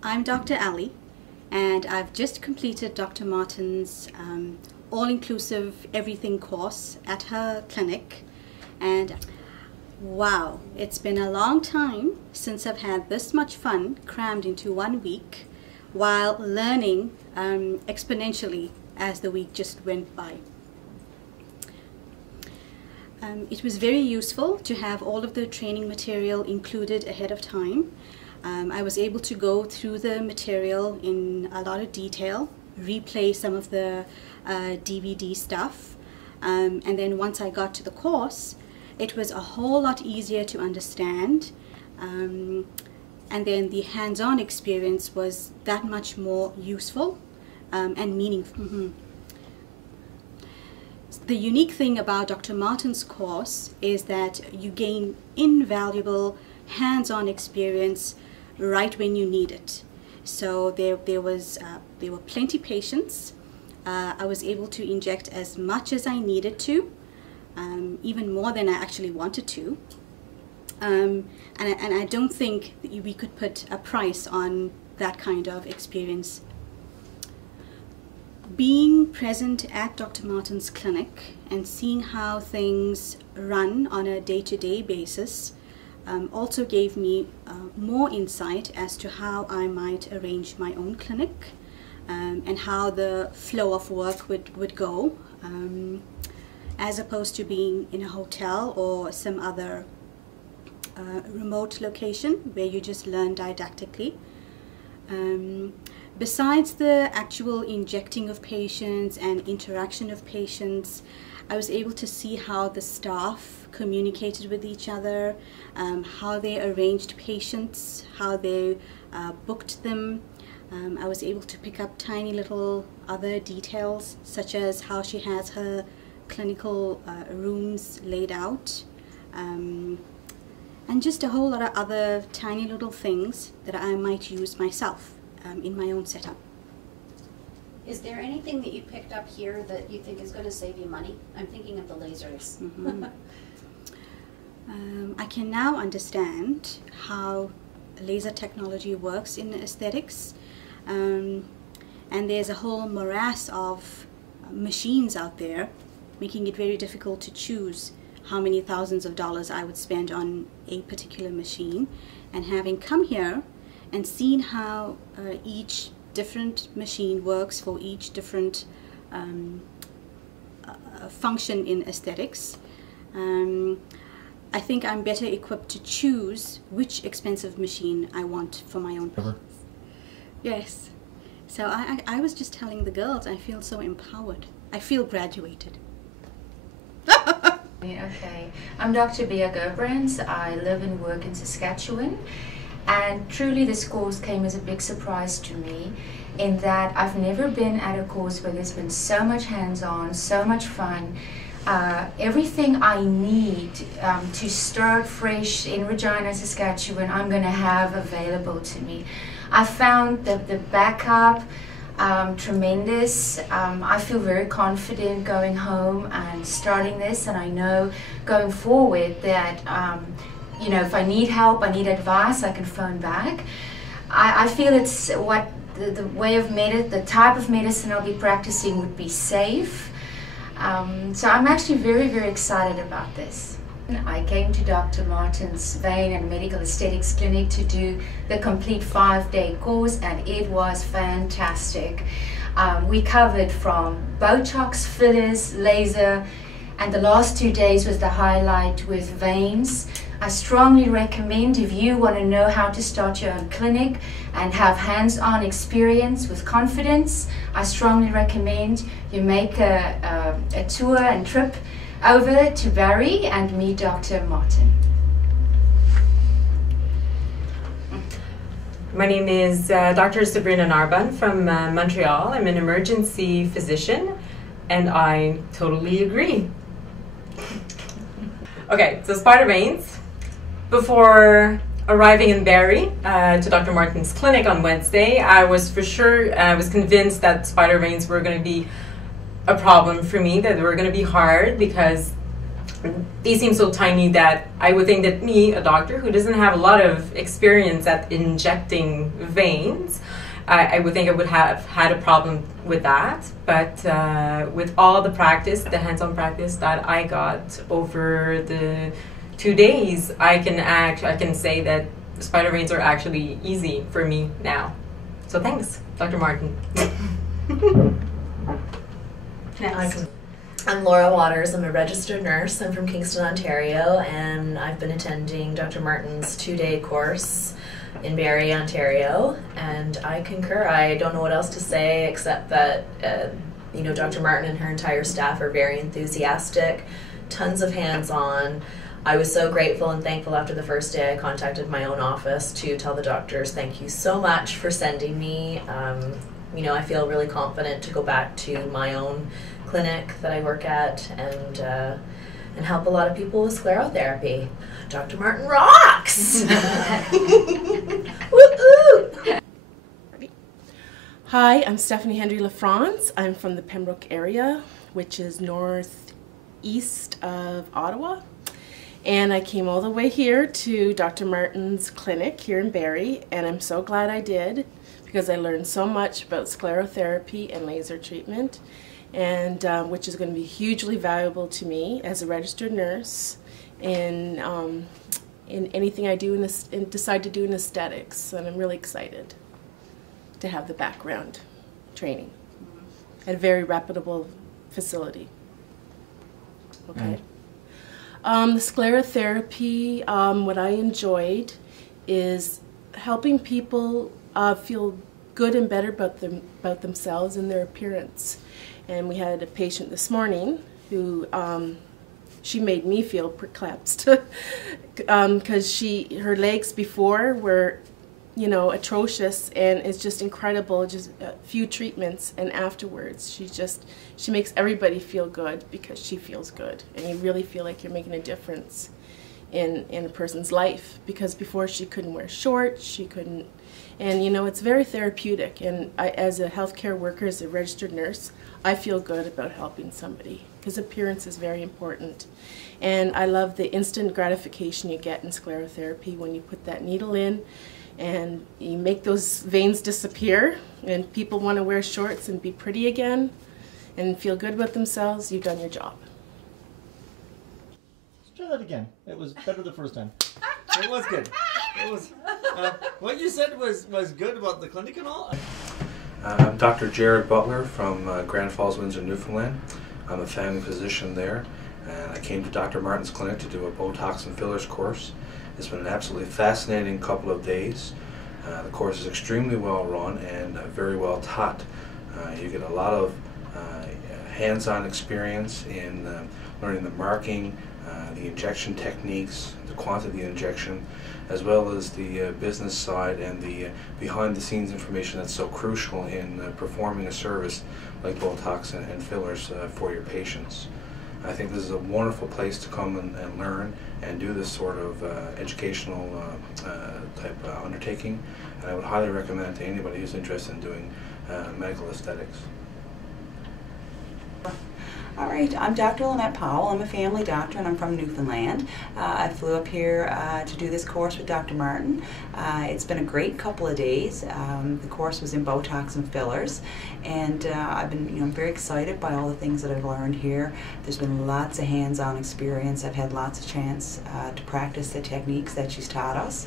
I'm Dr. Ali, and I've just completed Dr. Martin's all-inclusive everything course at her clinic. And wow, it's been a long time since I've had this much fun crammed into 1 week while learning exponentially as the week just went by. It was very useful to have all of the training material included ahead of time. I was able to go through the material in a lot of detail, replay some of the DVD stuff, and then once I got to the course, it was a whole lot easier to understand, and then the hands-on experience was that much more useful and meaningful. The unique thing about Dr. Martin's course is that you gain invaluable hands-on experience right when you need it. So there were plenty patients. I was able to inject as much as I needed to, even more than I actually wanted to. And I don't think that we could put a price on that kind of experience. Being present at Dr. Martin's clinic and seeing how things run on a day-to-day basis also gave me more insight as to how I might arrange my own clinic and how the flow of work would go, as opposed to being in a hotel or some other remote location where you just learn didactically. Besides the actual injecting of patients and interaction of patients, I was able to see how the staff communicated with each other, how they arranged patients, how they booked them. I was able to pick up tiny little other details, such as how she has her clinical rooms laid out, and just a whole lot of other tiny little things that I might use myself in my own setup. Is there anything that you picked up here that you think is going to save you money? I'm thinking of the lasers. I can now understand how laser technology works in aesthetics, and there's a whole morass of machines out there, making it very difficult to choose how many thousands of dollars I would spend on a particular machine. And having come here and seen how each different machine works for each different function in aesthetics, I think I'm better equipped to choose which expensive machine I want for my own purpose. Yes. So I was just telling the girls, I feel so empowered. I feel graduated. Okay, I'm Dr. Bea Gerbrands. I live and work in Saskatchewan, and truly this course came as a big surprise to me in that I've never been at a course where there's been so much hands-on, so much fun. Everything I need to start fresh in Regina, Saskatchewan, I'm going to have available to me. I found that the backup tremendous. I feel very confident going home and starting this, and I know going forward that you know, if I need help, I need advice, I can phone back. I feel it's what the way of the type of medicine I'll be practicing would be safe. So I'm actually very, very excited about this. I came to Dr. Martin's Vein and Medical Aesthetics Clinic to do the complete 5-day course, and it was fantastic. We covered from Botox, fillers, laser, and the last 2 days was the highlight with veins. I strongly recommend, if you want to know how to start your own clinic and have hands-on experience with confidence, I strongly recommend you make a tour and trip over to Barrie and meet Dr. Martin. My name is Dr. Sabrina Narbonne from Montreal. I'm an emergency physician, and I totally agree. Okay, so spider veins. Before arriving in Barrie to Dr. Martin's clinic on Wednesday, I was convinced that spider veins were going to be a problem for me, that they were going to be hard because they seem so tiny that I would think that me, a doctor who doesn't have a lot of experience at injecting veins, I would think I would have had a problem with that. But with all the practice, the hands-on practice that I got over the 2 days, I can say that spider veins are actually easy for me now. So thanks, Dr. Martin. Next. I'm Laura Waters. I'm a registered nurse. I'm from Kingston, Ontario, and I've been attending Dr. Martin's 2-day course in Barrie, Ontario, and I concur. I don't know what else to say except that you know, Dr. Martin and her entire staff are very enthusiastic, tons of hands-on. I was so grateful and thankful after the first day. I contacted my own office to tell the doctors thank you so much for sending me. You know, I feel really confident to go back to my own clinic that I work at and help a lot of people with sclerotherapy. Dr. Martin rocks! Woo-hoo! Hi, I'm Stephanie Hendry LaFrance. I'm from the Pembroke area, which is northeast of Ottawa. And I came all the way here to Dr. Martin's clinic here in Barrie, and I'm so glad I did because I learned so much about sclerotherapy and laser treatment, and which is going to be hugely valuable to me as a registered nurse in anything I do and decide to do in aesthetics. And I'm really excited to have the background training at a very reputable facility. Okay. The sclerotherapy, what I enjoyed is helping people feel good and better about themselves and their appearance. And we had a patient this morning who she made me feel perplexed because her legs before were, you know, atrocious, and it's just incredible. Just a few treatments and afterwards she makes everybody feel good because she feels good, and you really feel like you're making a difference in a person's life, because before she couldn't wear shorts, she couldn't, and you know, it's very therapeutic. And I, as a healthcare worker, as a registered nurse, I feel good about helping somebody because appearance is very important. And I love the instant gratification you get in sclerotherapy when you put that needle in and you make those veins disappear and people want to wear shorts and be pretty again and feel good about themselves. You've done your job. Let's try that again. It was better the first time. It was good. It was. What you said was good about the clinic and all. I'm Dr. Jared Butler from Grand Falls, Windsor, Newfoundland. I'm a family physician there, and I came to Dr. Martin's clinic to do a Botox and fillers course. It's been an absolutely fascinating couple of days. The course is extremely well run and very well taught. You get a lot of hands-on experience in learning the marking, the injection techniques, the quantity of injection, as well as the business side and the behind-the-scenes information that's so crucial in performing a service like Botox and fillers for your patients. I think this is a wonderful place to come and learn and do this sort of educational type undertaking, and I would highly recommend it to anybody who's interested in doing medical aesthetics. All right, I'm Dr. Lynette Powell. I'm a family doctor and I'm from Newfoundland. I flew up here to do this course with Dr. Martin. It's been a great couple of days. The course was in Botox and fillers, and I've been, I'm very excited by all the things that I've learned here. There's been lots of hands-on experience. I've had lots of chance to practice the techniques that she's taught us.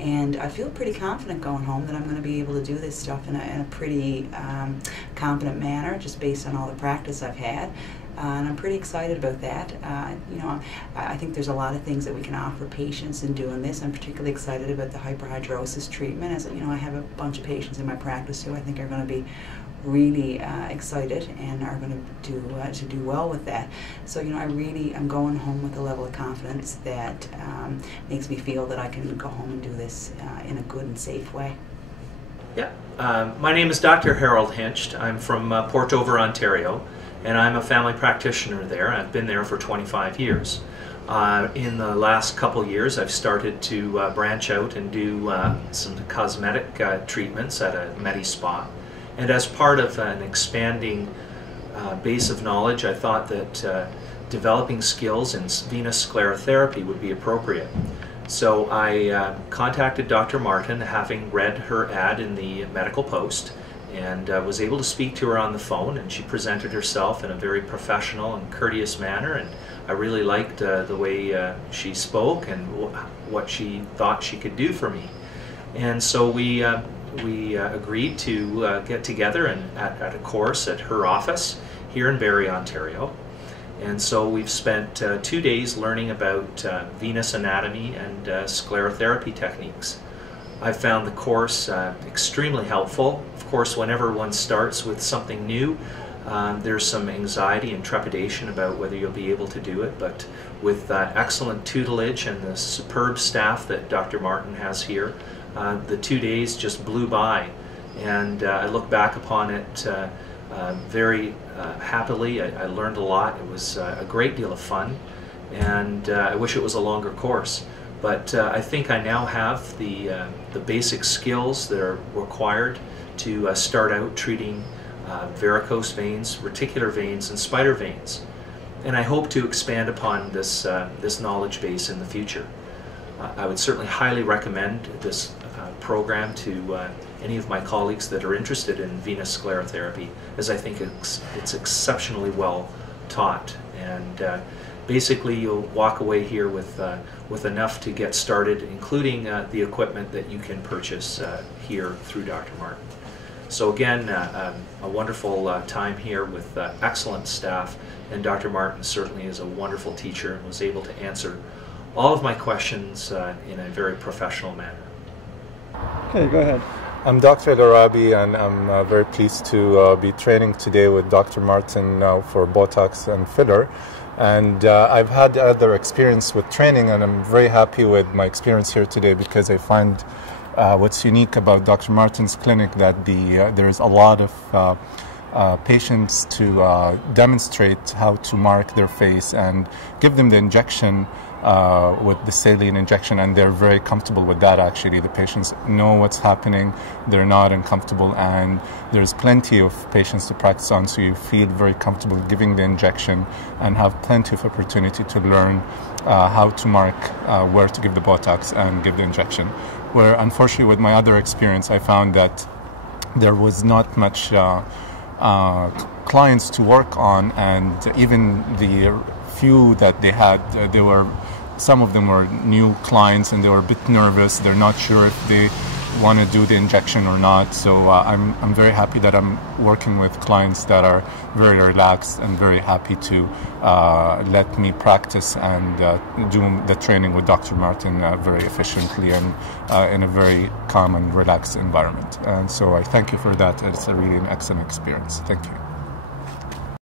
And I feel pretty confident going home that I'm going to be able to do this stuff in a pretty competent manner, just based on all the practice I've had. And I'm pretty excited about that. I think there's a lot of things that we can offer patients in doing this. I'm particularly excited about the hyperhidrosis treatment. As I have a bunch of patients in my practice who I think are going to be really excited and are going to do well with that. So I'm going home with a level of confidence that makes me feel that I can go home and do this in a good and safe way. Yeah, my name is Dr. Harold Hinched. I'm from Port Dover, Ontario, and I'm a family practitioner there. I've been there for 25 years. In the last couple years, I've started to branch out and do some cosmetic treatments at a Medi-Spa. And as part of an expanding base of knowledge, I thought that developing skills in venous sclerotherapy would be appropriate. So I contacted Dr. Martin, having read her ad in the Medical Post, and was able to speak to her on the phone, and she presented herself in a very professional and courteous manner, and I really liked the way she spoke and what she thought she could do for me. And so we agreed to get together at a course at her office here in Barrie, Ontario. And so we've spent 2 days learning about venous anatomy and sclerotherapy techniques. I've found the course extremely helpful. Of course, whenever one starts with something new, there's some anxiety and trepidation about whether you'll be able to do it, but with excellent tutelage and the superb staff that Dr. Martin has here, the 2 days just blew by, and I look back upon it very happily. I learned a lot. It was a great deal of fun, and I wish it was a longer course. But I think I now have the basic skills that are required to start out treating varicose veins, reticular veins, and spider veins. And I hope to expand upon this, this knowledge base in the future. I would certainly highly recommend this program to any of my colleagues that are interested in venous sclerotherapy, as I think it's exceptionally well taught. And basically you'll walk away here with enough to get started, including the equipment that you can purchase here through Dr. Martin. So again, a wonderful time here with excellent staff, and Dr. Martin certainly is a wonderful teacher and was able to answer all of my questions in a very professional manner. Okay, go ahead. I'm Dr. Al-Arabi, and I'm very pleased to be training today with Dr. Martin for Botox and filler. And I've had other experience with training, and I'm very happy with my experience here today, because I find what's unique about Dr. Martin's clinic that there's a lot of patients to demonstrate how to mark their face and give them the injection with the saline injection, and they're very comfortable with that. Actually, the patients know what's happening, they're not uncomfortable, and there's plenty of patients to practice on, so you feel very comfortable giving the injection and have plenty of opportunity to learn how to mark where to give the Botox and give the injection. Where unfortunately with my other experience, I found that there was not much clients to work on, and even the few that they had, some of them were new clients, and they were a bit nervous. They're not sure if they want to do the injection or not. So I'm very happy that I'm working with clients that are very relaxed and very happy to let me practice and do the training with Dr. Martin very efficiently and in a very calm and relaxed environment. And so I thank you for that. It's a really an excellent experience. Thank you.